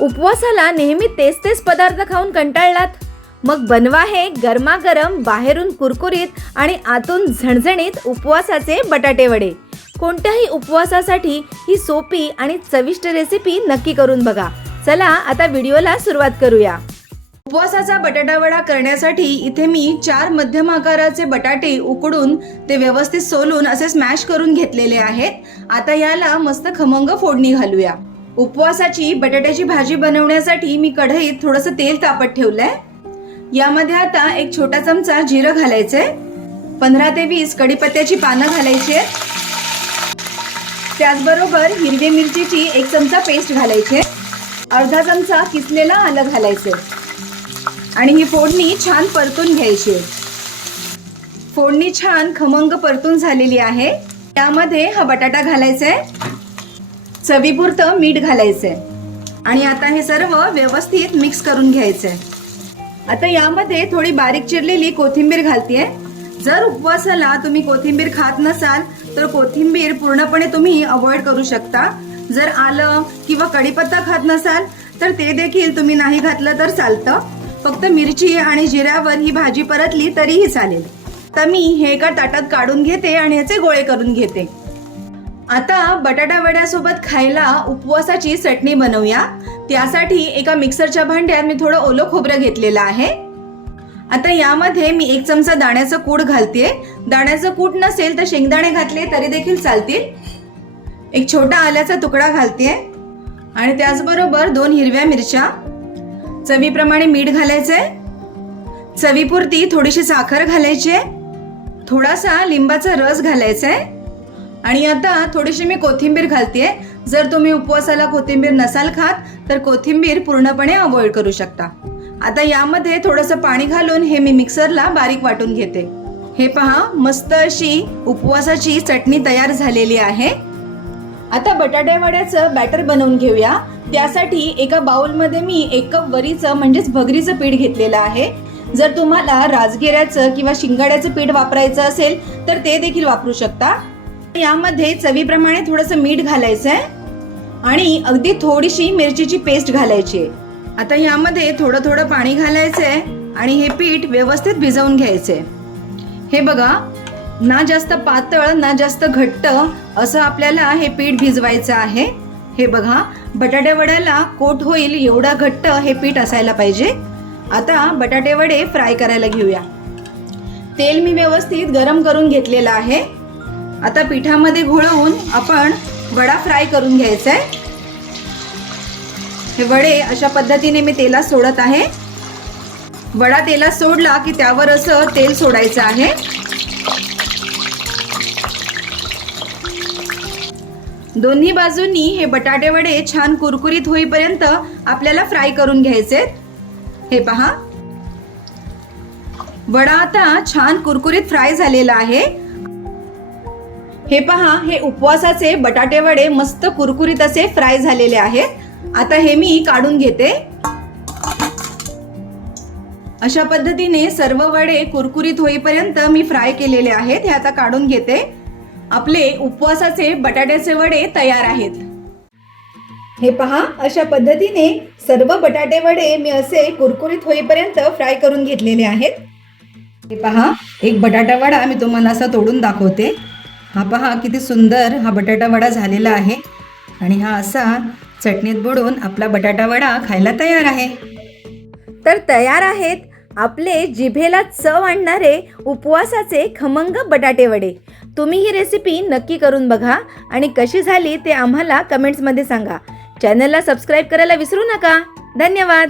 उपवासाला नेहमी तेच तेच पदार्थ खाऊन कंटाळलात. मग बनवा हे गरमागरम बाहेरून कुरकुरीत आणि आतून झणझणीत उपवासाचे बटाटे वडे. कोणत्याही उपवासासाठी ही सोपी आणि चविष्ट रेसिपी नक्की करून बघा. चला आता व्हिडिओला सुरुवात करूया. उपवासाचा बटाटावडा करण्यासाठी इथे मी चार मध्यम आकाराचे बटाटे उकडून ते व्यवस्थित सोलून असे स्मॅश करून घेतलेले आहेत. आता याला मस्त खमंग फोडणी घालूया. उपवासाची बटाट्याची भाजी बनवण्यासाठी मी कढईत थोडंसं तेल तापत ठेवलंय. यामध्ये आता एक छोटा चमचा जिरं घालायचंय. पंधरा ते वीस कडीपत्त्याची पानं घालायची आहेत. त्याचबरोबर हिरवी मिरचीची एक चमचा पेस्ट घालायची आहे. अर्धा चमचा किसलेला आलं घालायचे आणि ही फोडणी छान परतून घ्यायची आहे. फोडणी छान खमंग परतून झालेली आहे. त्यामध्ये हा बटाटा घालायचा आहे चवीपुरतं मीठ घालायचंय. आणि आता हे सर्व व्यवस्थित मिक्स करून घ्यायचंय. आता यामध्ये थोडी बारीक चिरलेली कोथिंबीर घालतीये. जर उपवासाला तुम्ही कोथिंबीर खात नसाल तर कोथिंबीर पूर्णपणे तुम्ही अवॉइड करू शकता. जर आलं किंवा कढीपत्ता खात नसाल तर ते देखील तुम्ही नाही घातलं तर चालतं. फक्त मिरची आणि जिऱ्यावर ही भाजी परतली तरीही चालेल. तर मी हे एका ताटात काढून घेते आणि ह्याचे गोळे करून घेते. आता बटाटा वड्यासोबत खायला उपवासाची चटणी बनवूया. त्यासाठी एका मिक्सरच्या भांड्यात मी थोडं ओलं खोबरं घेतलेलं आहे. आता यामध्ये मी एक चमचा दाण्याचं कूट घालते. दाण्याचं कूट नसेल तर शेंगदाणे घातले तरी देखील चालतील. एक छोटा आल्याचा तुकडा घालते. आणि त्याचबरोबर दोन हिरव्या मिरच्या. चवीप्रमाणे मीठ घालायचंय. चवीपुरती थोडीशी साखर घालायची आहे. थोडासा लिंबाचा रस घालायचा आहे. आणि आता थोडीशी मी कोथिंबीर घालते जर तुम्ही उपवासाला कोथिंबीर नसाल खात तर कोथिंबीर पूर्णपणे अवॉइड करू शकता. आता यामध्ये थोडंसं पाणी घालून हे मी मिक्सरला बारीक वाटून घेते. हे पहा मस्त अशी उपवासाची चटणी तयार झालेली आहे. आता बटाटे बॅटर बनवून घेऊया. त्यासाठी एका बाउलमध्ये मी एक कप वरीचं म्हणजेच भगरीचं पीठ घेतलेलं आहे. जर तुम्हाला राजगिऱ्याचं किंवा शिंगाड्याचं पीठ वापरायचं असेल तर ते देखील वापरू शकता. यामध्ये चवीप्रमाणे थोडंसं मीठ घालायचं आहे आणि अगदी थोडीशी मिरचीची पेस्ट घालायची आता यामध्ये थोडं थोडं पाणी घालायचं आहे आणि हे पीठ व्यवस्थित भिजवून घ्यायचे हे बघा ना जास्त पातळ ना जास्त घट्ट असं आपल्याला हे पीठ भिजवायचं आहे. हे बघा बटाटे वड्याला कोट होईल एवढा घट्ट हे पीठ असायला पाहिजे. आता बटाटे वडे फ्राय करायला घेऊया. तेल मी व्यवस्थित गरम करून घेतलेलं आहे. आता पिठामध्ये घोळवून आपण वडा फ्राय करून घ्यायचा आहे. हे वडे अशा पद्धतीने मी तेलात सोडत आहे. वडा तेलात सोडला की त्यावर असं तेल सोडायचं आहे. दोन्ही बाजूंनी हे बटाटे वडे छान कुरकुरीत होईपर्यंत आपल्याला फ्राय करून घ्यायचे हे पहा. वडा आता छान कुरकुरीत फ्राय झालेला आहे. हे पहा हे उपवासाचे बटाटे वडे मस्त कुरकुरीत असे फ्राय झालेले आहेत. आता हे मी काढून घेते. अशा पद्धतीने सर्व वडे कुरकुरीत होईपर्यंत मी फ्राय केलेले आहेत. हे आता काढून घेते. आपले उपवासाचे बटाट्याचे वडे तयार आहेत. हे पहा अशा पद्धतीने सर्व बटाटे वडे मी असे कुरकुरीत होईपर्यंत फ्राय करून घेतलेले आहेत. हे पहा एक बटाटा वडा मी तुम्हाला असा तोडून दाखवते. हा पहा किती सुंदर हा बटाटा वडा झालेला आहे. आणि हा असा चटणीत बुडून आपला बटाटा वडा खायला तयार आहे. तर तयार आहेत आपले जिभेला चव आणणारे उपवासाचे खमंग बटाटे वडे. तुम्ही ही रेसिपी नक्की करून बघा आणि कशी झाली ते आम्हाला कमेंट्समध्ये सांगा. चॅनलला सबस्क्राईब करायला विसरू नका. धन्यवाद.